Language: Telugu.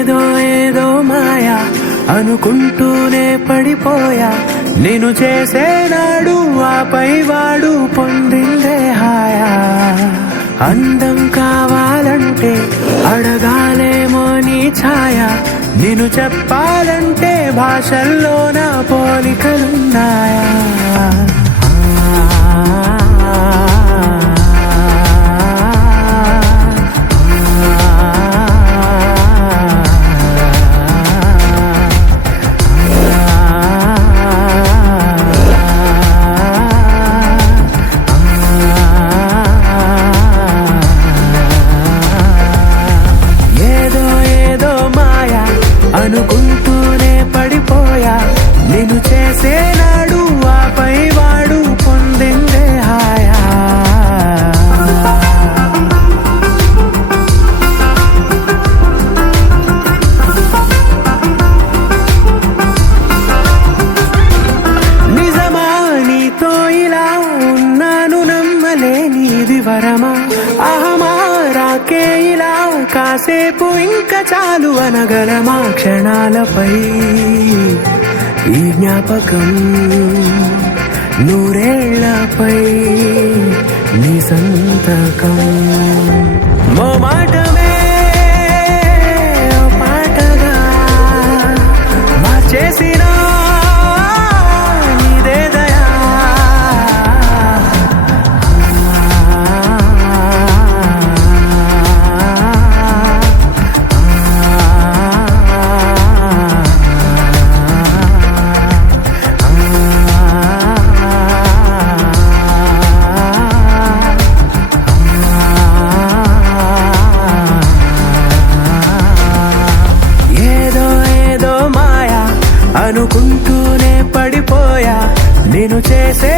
ఏదో ఏదో మాయా అనుకుంటూనే పడిపోయా నేను చేసేనాడు ఆపై వాడు పొందిందే హాయా అందం కావాలంటే అడగాలేమో నీ ఛాయ నేను చెప్పాలంటే భాషల్లో నా పోలికలున్నాయా అనుకుంటూనే పడిపోయా నేను చేసేనాడు ఆపై వాడు పొందిందే హాయా నిజమా నీతో ఇలా ఉన్నాను నమ్మలేనిది వరమా అహమా రాకే ఇలా కాసేపు ఇంకా చాలు అనగలమా క్షణాలపై ఈ జ్ఞాపకం నూరేళ్లపై నీ సంతకం మాటమే పాటగా మార్చేసిన నీదే దయా అనుకుంటూనే పడిపోయా నేను చేసే